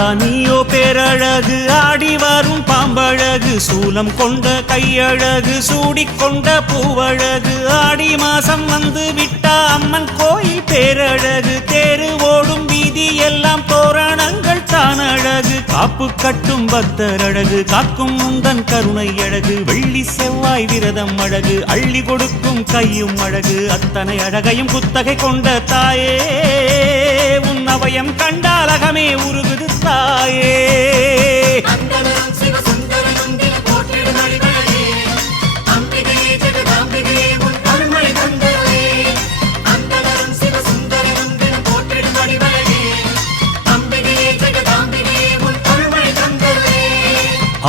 ஆத்தா நீயோ பேரழகு, ஆடி வரும் பாம்பழகு, சூலம் கொண்ட கையழகு, சூடிக்கொண்ட பூவழகு. ஆடி மாசம் வந்து விட்டா அம்மன் கோயில் பேரழகு, தேரு ஓடும் வீதி எல்லாம் தோரணங்கள் தான் அழகு. காப்பு கட்டும் பக்தர் அழகு, காக்கும் முந்தன் கருணை அழகு, வெள்ளி செவ்வாய் விரதம் அழகு, அள்ளி கொடுக்கும் கையும் அழகு. அத்தனை அழகையும் குத்தகை கொண்ட தாயே, உன் அவயம் கண்டால் அகமே உருகுது தாயே.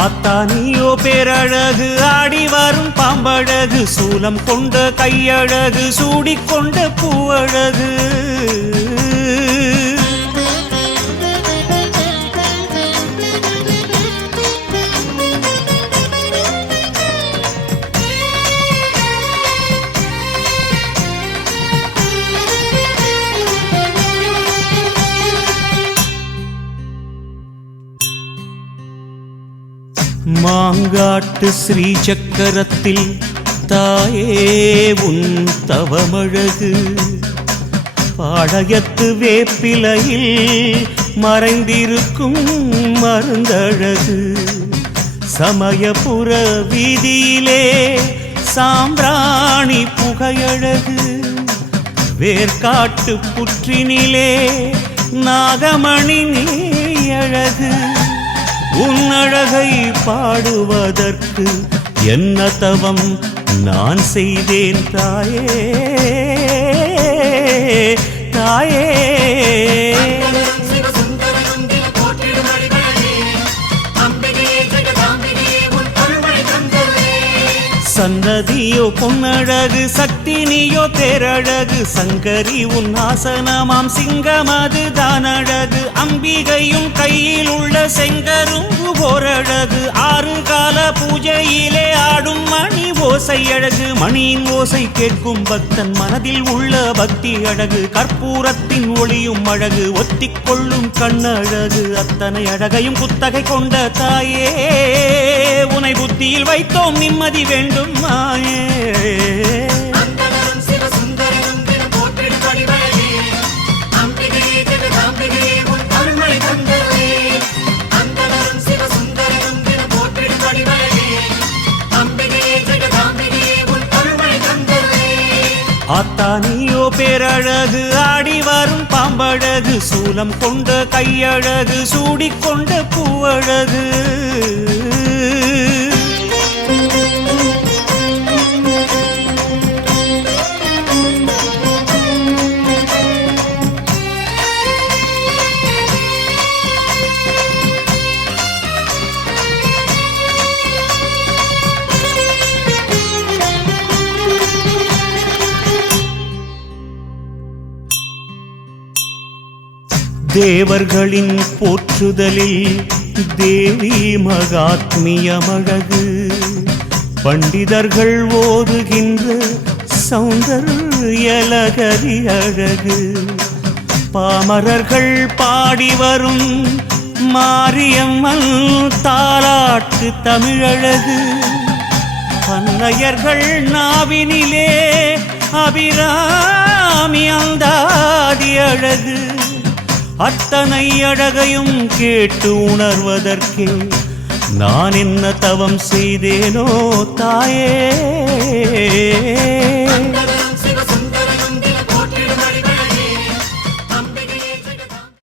ஆத்தா நீயோ பேரழகு, ஆடி வரும் பாம்பழகு, சூலம் கொண்ட கையழகு, சூடிக்கொண்ட பூவழகு. மாங்காட்டு ஸ்ரீ சக்கரத்தில் தாயே உன் தவமழகு, பாடயத்து வேப்பிலையில் மறைந்திருக்கும் மருந்தழகு, சமயபுர வீதியிலே சாம்பிராணி புகையழகு, வேர்காட்டு புற்றினிலே நாகமணி நீயழகு. உன் அழகை பாடுவதற்கு என்ன தவம் நான் செய்தேன் தாயே தாயே. சன்னதியோ பொன்னழகு, சக்தி நீயோ பேரழகு, சங்கரி உன் ஆசனமாம் சிங்கமது தான் அழகு, அம்பிகையும் கையில் உள்ள செங்கரும்பு ஓரழகு, ஆறு கால பூஜையிலே ஆடும் மணி ஓசை அழகு, மணியின் ஓசை கேட்கும் பக்தன் மனதில் உள்ள பக்தி அழகு, கற்பூரத்தின் ஒளியும் அழகு, ஒத்திக்கொள்ளும் கண்ணழகு. அத்தனை அழகையும் குத்தகை கொண்ட தாயே, உனை புத்தியில் வைத்தோம் நிம்மதி வேண்டும் மாயே. ஆத்தா நீயோ பேரழகு, ஆடி வரும் பாம்பழகு, சூலம் கொண்ட கையழகு, சூடிக்கொண்ட பூவழகு. தேவர்களின் போற்றுதலில் தேவி மகாத்மியமழகு, பண்டிதர்கள் ஓதுகின்ற சௌந்தர்யலகரி அழகு, பாமரர்கள் பாடி வரும் மாரியம்மன் தாலாட்டு தமிழழகு, பன்னையர்கள் நாவினிலே அபிராமி அந்தாதி அழகு. அத்தனை அழகையும் கேட்டு உணர்வதற்கே நான் என்ன தவம் செய்தேனோ தாயே.